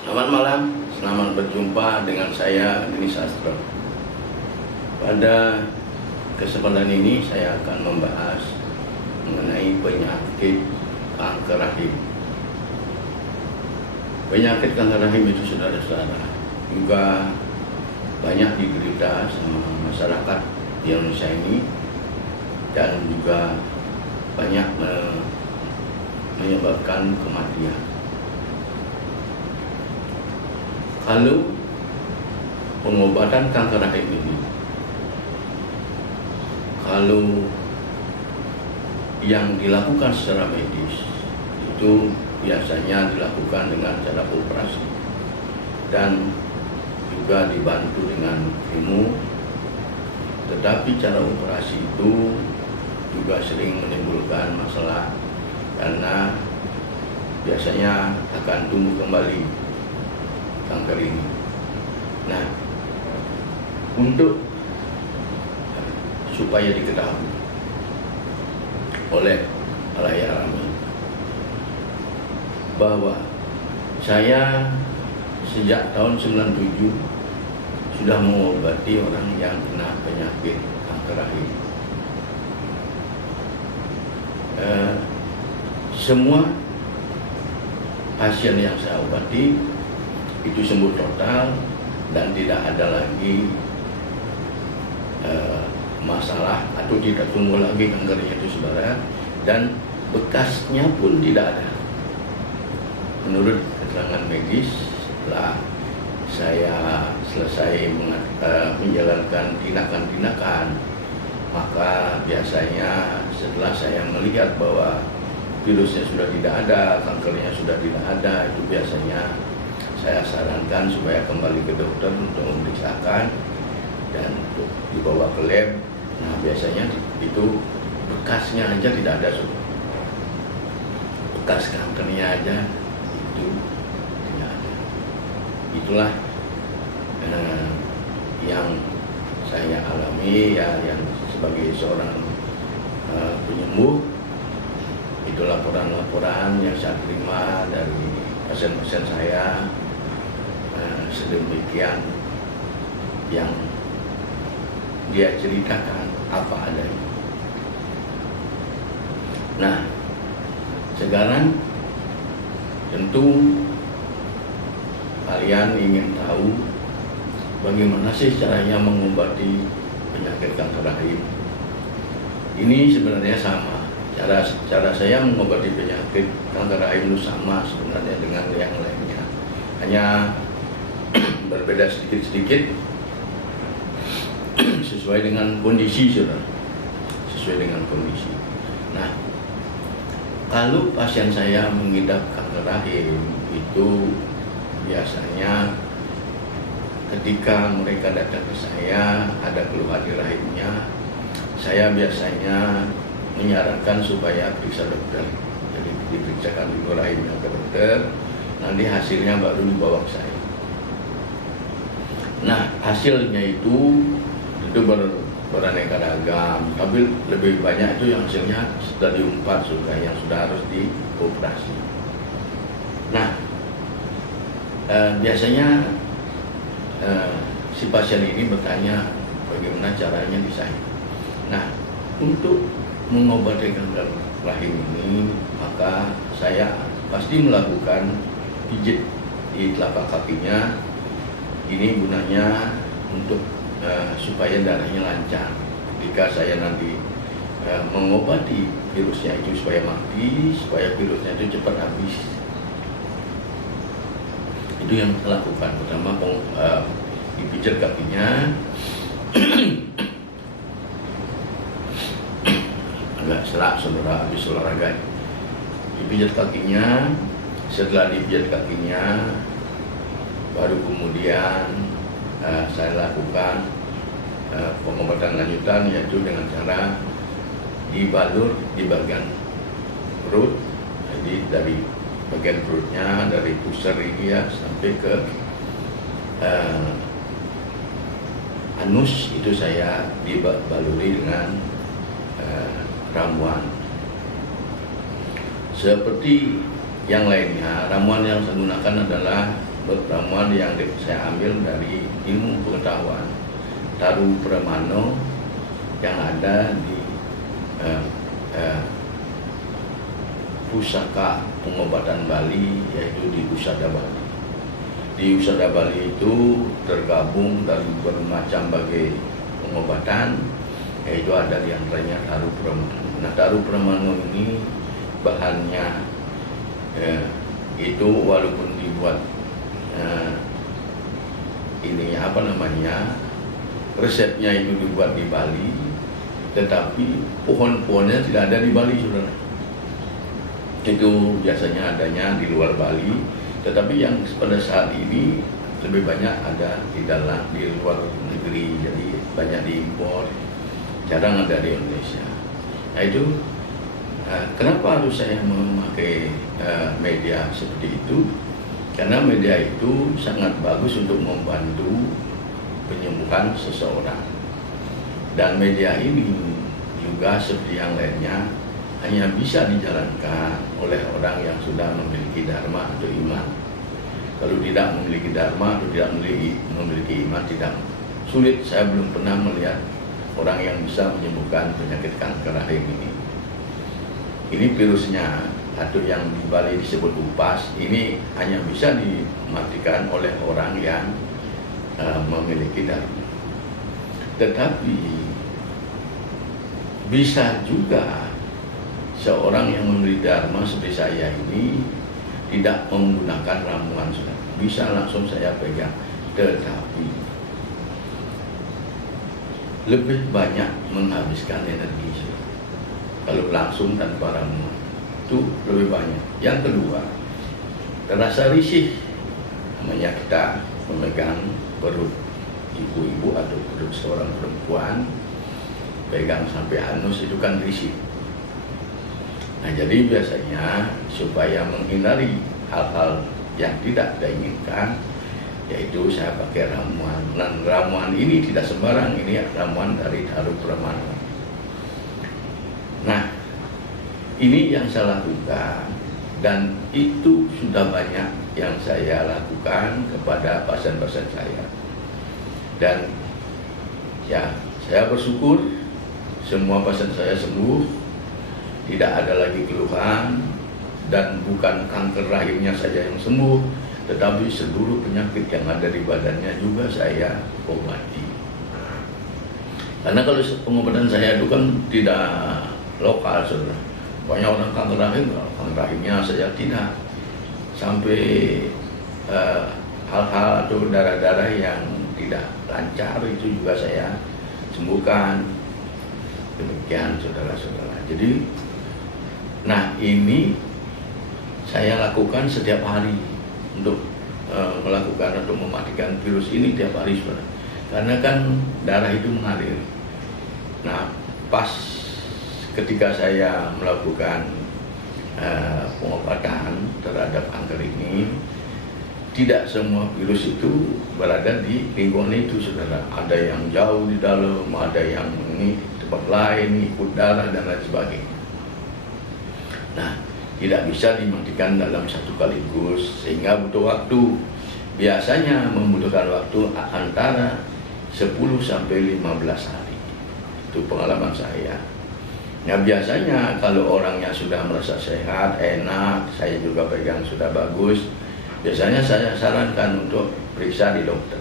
Selamat malam, selamat berjumpa dengan saya Deni Sastro. Pada kesempatan ini saya akan membahas mengenai penyakit kanker rahim. Penyakit kanker rahim itu saudara-saudara juga banyak diderita sama masyarakat di Indonesia ini dan juga banyak menyebabkan kematian. Kalau pengobatan kanker rahim ini, kalau yang dilakukan secara medis itu biasanya dilakukan dengan cara operasi dan juga dibantu dengan kemo, tetapi cara operasi itu juga sering menimbulkan masalah karena biasanya akan tumbuh kembali kanker ini. Nah, untuk supaya diketahui oleh halayak ramai bahwa saya sejak tahun 97 sudah mengobati orang yang kena penyakit kanker rahim. Semua pasien yang saya obati itu sembuh total dan tidak ada lagi masalah atau tidak tumbuh lagi kankernya itu saudara, dan bekasnya pun tidak ada. Menurut keterangan medis, setelah saya selesai menjalankan tindakan-tindakan, maka biasanya setelah saya melihat bahwa virusnya sudah tidak ada, kankernya sudah tidak ada, itu biasanya saya sarankan supaya kembali ke dokter untuk memeriksakan dan untuk dibawa ke lab. Nah, biasanya itu bekasnya aja tidak ada, bekas kankernya aja itu tidak ada. Itulah yang saya alami ya, yang sebagai seorang penyembuh. Itu laporan-laporan yang saya terima dari pasien-pasien saya. Sedemikian yang dia ceritakan apa adanya. Nah, sekarang tentu kalian ingin tahu bagaimana sih caranya mengobati penyakit kanker rahim. Ini sebenarnya sama. Cara saya mengobati penyakit kanker rahim itu sama sebenarnya dengan yang lainnya. Hanya berbeda sedikit-sedikit sesuai dengan kondisi, saudara. Sesuai dengan kondisi. Nah, kalau pasien saya mengidap kanker rahim itu biasanya ketika mereka datang ke saya ada keluhan di rahimnya, saya biasanya menyarankan supaya periksa dokter. Jadi diperiksakan dulu rahimnya ke dokter, nanti hasilnya baru dibawa ke saya. Nah, hasilnya itu beraneka ragam, tapi lebih banyak itu yang hasilnya stadium 4 yang sudah harus dioperasi. Nah, biasanya si pasien ini bertanya bagaimana caranya di saya. Nah, untuk mengobati kanker rahim ini, maka saya pasti melakukan pijit di telapak kakinya. Ini gunanya untuk supaya darahnya lancar. Ketika saya nanti mengobati virusnya itu supaya mati, supaya virusnya itu cepat habis. Itu yang saya lakukan. Pertama dipijat kakinya. Agak serak saudara habis olahraga. Dipijat kakinya. Setelah dipijat kakinya, baru kemudian saya lakukan pengobatan lanjutan, yaitu dengan cara dibalur di bagian perut. Jadi dari bagian perutnya, dari pusar ini ya sampai ke anus, itu saya dibaluri dengan ramuan. Seperti yang lainnya, ramuan yang saya gunakan adalah ramuan yang saya ambil dari ilmu pengetahuan Taru Pramano yang ada di pusaka pengobatan Bali, yaitu di Usada Bali. Di Usada Bali itu tergabung dari bermacam pengobatan, yaitu ada di antaranya Taru Pramano. Nah, Taru Pramano ini bahannya itu walaupun dibuat resepnya itu dibuat di Bali, tetapi pohon-pohonnya tidak ada di Bali, saudara. Itu biasanya adanya di luar Bali, tetapi yang pada saat ini lebih banyak ada di luar negeri, jadi banyak diimpor, jarang ada di Indonesia. Nah itu kenapa harus saya memakai media seperti itu? Karena media itu sangat bagus untuk membantu penyembuhan seseorang. Dan media ini juga seperti yang lainnya hanya bisa dijalankan oleh orang yang sudah memiliki dharma atau iman. Kalau tidak memiliki dharma atau tidak memiliki iman, tidak sulit. Saya belum pernah melihat orang yang bisa menyembuhkan penyakit kanker rahim ini. Ini virusnya atau yang di Bali disebut upas, ini hanya bisa dimatikan oleh orang yang memiliki dharma. Tetapi bisa juga seorang yang memiliki dharma seperti saya ini tidak menggunakan ramuan, bisa langsung saya pegang, tetapi lebih banyak menghabiskan energi kalau langsung tanpa ramuan, itu lebih banyak. Yang kedua, terasa risih, namanya kita memegang perut ibu-ibu atau perut seorang perempuan, pegang sampai anus, itu kan risih. Nah, jadi biasanya supaya menghindari hal-hal yang tidak diinginkan, yaitu saya pakai ramuan. Dan ramuan ini tidak sembarang, ini ramuan dari Taru Pramano. Nah, ini yang saya lakukan, dan itu sudah banyak yang saya lakukan kepada pasien-pasien saya. Dan ya, saya bersyukur semua pasien saya sembuh, tidak ada lagi keluhan, dan bukan kanker rahimnya saja yang sembuh, tetapi seluruh penyakit yang ada di badannya juga saya obati. Karena kalau pengobatan saya itu kan tidak lokal, saudara. Banyak orang kanker rahimnya saja tidak, sampai hal-hal atau darah-darah yang tidak lancar itu juga saya sembuhkan. Demikian, saudara-saudara. Jadi, nah ini saya lakukan setiap hari untuk melakukan atau mematikan virus ini tiap hari, saudara. Karena kan darah itu mengalir. Nah, pas ketika saya melakukan pengobatan terhadap kanker ini, tidak semua virus itu berada di lingkungan itu, saudara. Ada yang jauh di dalam, ada yang ini tempat lain, ikut darah dan lain sebagainya. Nah, tidak bisa dimatikan dalam satu kaligus, sehingga butuh waktu. Biasanya membutuhkan waktu antara 10 sampai 15 hari. Itu pengalaman saya. Nah, biasanya kalau orangnya sudah merasa sehat, enak, saya juga pegang sudah bagus, biasanya saya sarankan untuk periksa di dokter.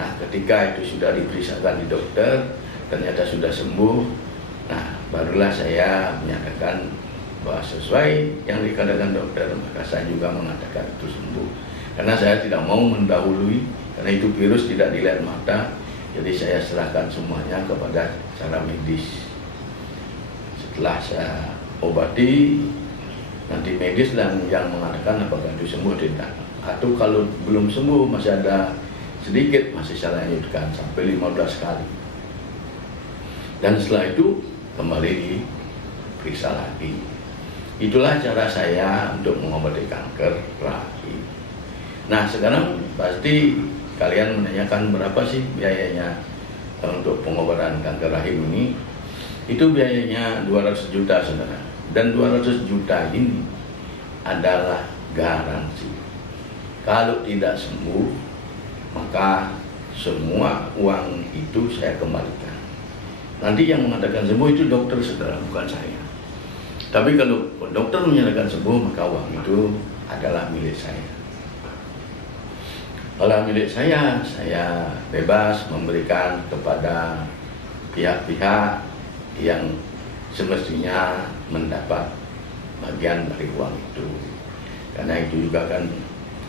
Nah, ketika itu sudah diperiksakan di dokter, ternyata sudah sembuh, nah barulah saya menyatakan bahwa sesuai yang dikatakan dokter, maka saya juga mengatakan itu sembuh. Karena saya tidak mau mendahului, karena itu virus tidak dilihat mata, jadi saya serahkan semuanya kepada cara medis. Setelah saya obati, nanti medis yang mengatakan apakah itu sembuh atau tidak. Atau kalau belum sembuh, masih ada sedikit, masih saya lanjutkan sampai 15 kali. Dan setelah itu kembali diperiksa lagi. Itulah cara saya untuk mengobati kanker rahim. Nah, sekarang pasti kalian menanyakan berapa sih biayanya untuk pengobatan kanker rahim ini. Itu biayanya 200 juta, saudara. Dan 200 juta ini adalah garansi. Kalau tidak sembuh, maka semua uang itu saya kembalikan. Nanti yang mengatakan sembuh itu dokter, saudara, bukan saya. Tapi kalau dokter menyatakan sembuh, maka uang itu adalah milik saya. Kalau milik saya bebas memberikan kepada pihak-pihak yang semestinya mendapat bagian dari uang itu. Karena itu juga kan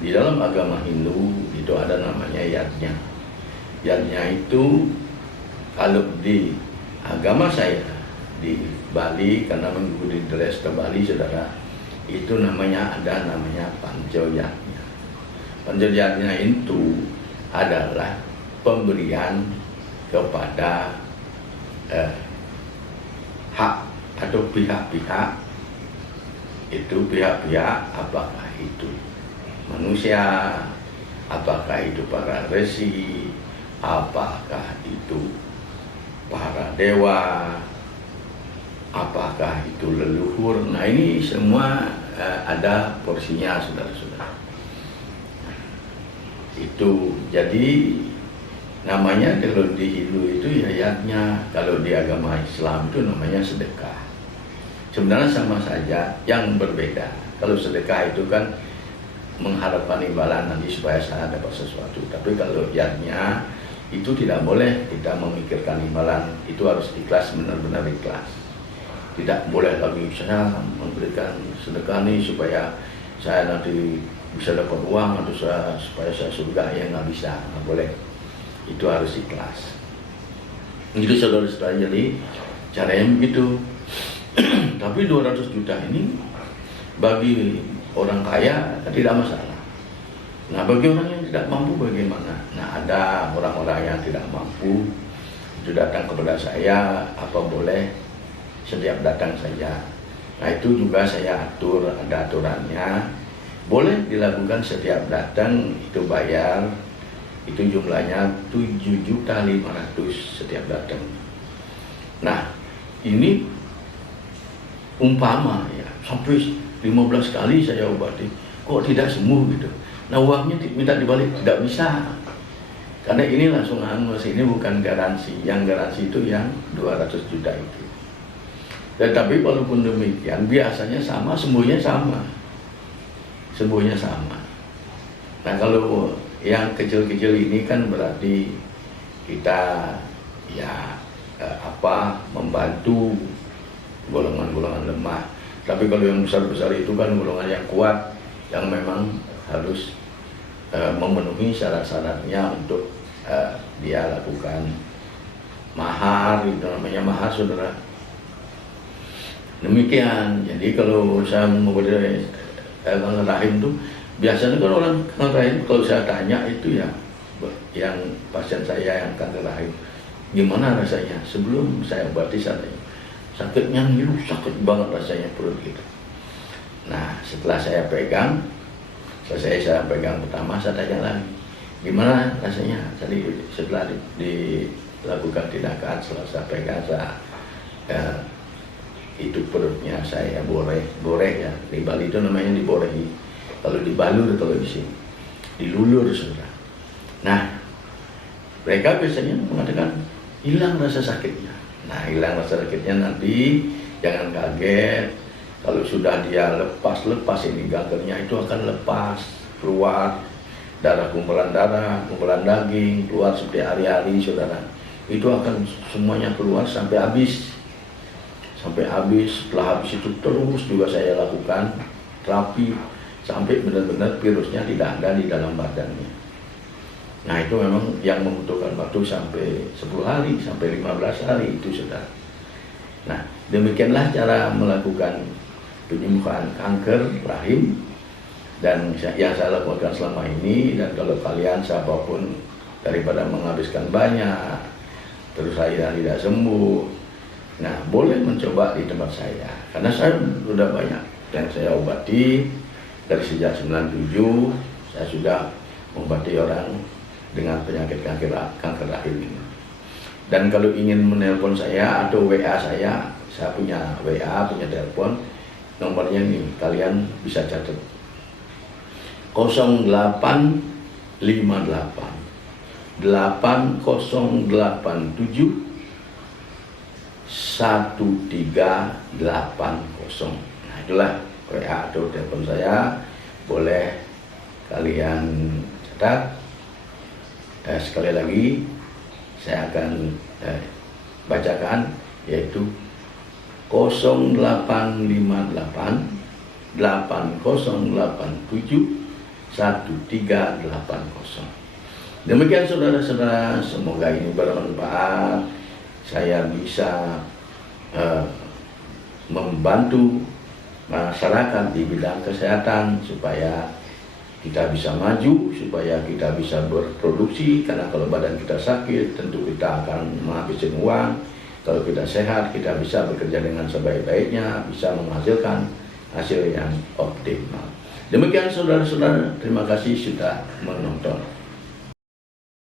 di dalam agama Hindu itu ada namanya yajna. Yajna itu kalau di agama saya di Bali, karena mengikuti Dresda Bali, saudara, itu namanya pancoyajna. Pancoyajna itu adalah pemberian kepada hak atau pihak-pihak. Itu pihak-pihak apakah itu manusia, apakah itu para resi, apakah itu para dewa, apakah itu leluhur. Nah, ini semua ada porsinya, saudara-saudara. Itu jadi namanya kalau di Hindu itu yajna, kalau di agama Islam itu namanya sedekah. Sebenarnya sama saja, yang berbeda. Kalau sedekah itu kan mengharapkan imbalan nanti supaya saya dapat sesuatu. Tapi kalau yajna itu tidak boleh kita memikirkan imbalan, itu harus ikhlas, benar-benar ikhlas. Tidak boleh lagi saya memberikan sedekah nih supaya saya nanti bisa dapat uang atau supaya saya surga, ya nggak bisa, nggak boleh. Itu harus ikhlas. Itu saudara-saudara, jadi caranya begitu. Tapi 200 juta ini bagi orang kaya tidak masalah. Nah, bagi orang yang tidak mampu bagaimana? Nah, ada orang-orang yang tidak mampu itu datang kepada saya, apa boleh setiap datang saja. Nah, itu juga saya atur, ada aturannya. Boleh dilakukan setiap datang, itu bayar, itu jumlahnya 7.500.000 setiap datang. Nah, ini umpama ya, sampai 15 kali saya obati, kok tidak sembuh gitu. Nah, uangnya minta dibalik, tidak bisa. Karena ini langsung angus, ini bukan garansi. Yang garansi itu yang 200 juta itu. Tetapi walaupun demikian, biasanya sama, sembuhnya sama. Sembuhnya sama. Nah, kalau yang kecil-kecil ini kan berarti kita membantu golongan-golongan lemah. Tapi kalau yang besar-besar itu kan golongan yang kuat, yang memang harus memenuhi syarat-syaratnya untuk dia lakukan mahar, itu namanya mahar, saudara. Demikian. Jadi kalau saya memberi kanker rahim itu, biasanya kalau orang kanker rahim, kalau saya tanya itu ya, yang pasien saya yang kanker rahim, gimana rasanya? Sebelum saya obati katanya, sakitnya ngilu, sakit banget rasanya perut gitu. Nah, setelah saya pegang, saya pegang pertama, saya tanya lagi, gimana rasanya? Tadi setelah dilakukan tindakan, setelah saya pegang, itu perutnya saya boreh ya. Di Bali itu namanya diborehi. Kalau dibalur, kalau di sini dilulur, saudara. Nah, mereka biasanya mengatakan hilang rasa sakitnya. Nah, hilang rasa sakitnya nanti jangan kaget. Kalau sudah dia lepas ini kankernya itu akan lepas, keluar kumpulan darah, kumpulan daging, keluar seperti hari-hari, saudara. Itu akan semuanya keluar sampai habis. Setelah habis itu terus juga saya lakukan terapi sampai benar-benar virusnya tidak ada di dalam badannya. Nah, itu memang yang membutuhkan waktu sampai 10 hari, sampai 15 hari itu, saudara. Nah, demikianlah cara melakukan penyembuhan kanker rahim dan yang saya lakukan selama ini. Dan kalau kalian siapapun daripada menghabiskan banyak terus saya tidak sembuh, nah, boleh mencoba di tempat saya, karena saya sudah banyak yang saya obati dari sejak 97. Saya sudah mengobati orang dengan penyakit kanker rahim ini. Dan kalau ingin menelpon saya atau WA saya punya WA, punya telepon, nomornya nih, kalian bisa catat 0858 8087 1380. Nah, itulah WA atau telepon saya, boleh kalian catat. Sekali lagi saya akan bacakan, yaitu 0858 8087 1380. Demikian saudara-saudara, semoga ini bermanfaat. Saya bisa membantu masyarakat di bidang kesehatan supaya kita bisa maju, supaya kita bisa berproduksi. Karena kalau badan kita sakit, tentu kita akan menghabiskan uang. Kalau kita sehat, kita bisa bekerja dengan sebaik-baiknya, bisa menghasilkan hasil yang optimal. Demikian saudara-saudara, terima kasih sudah menonton.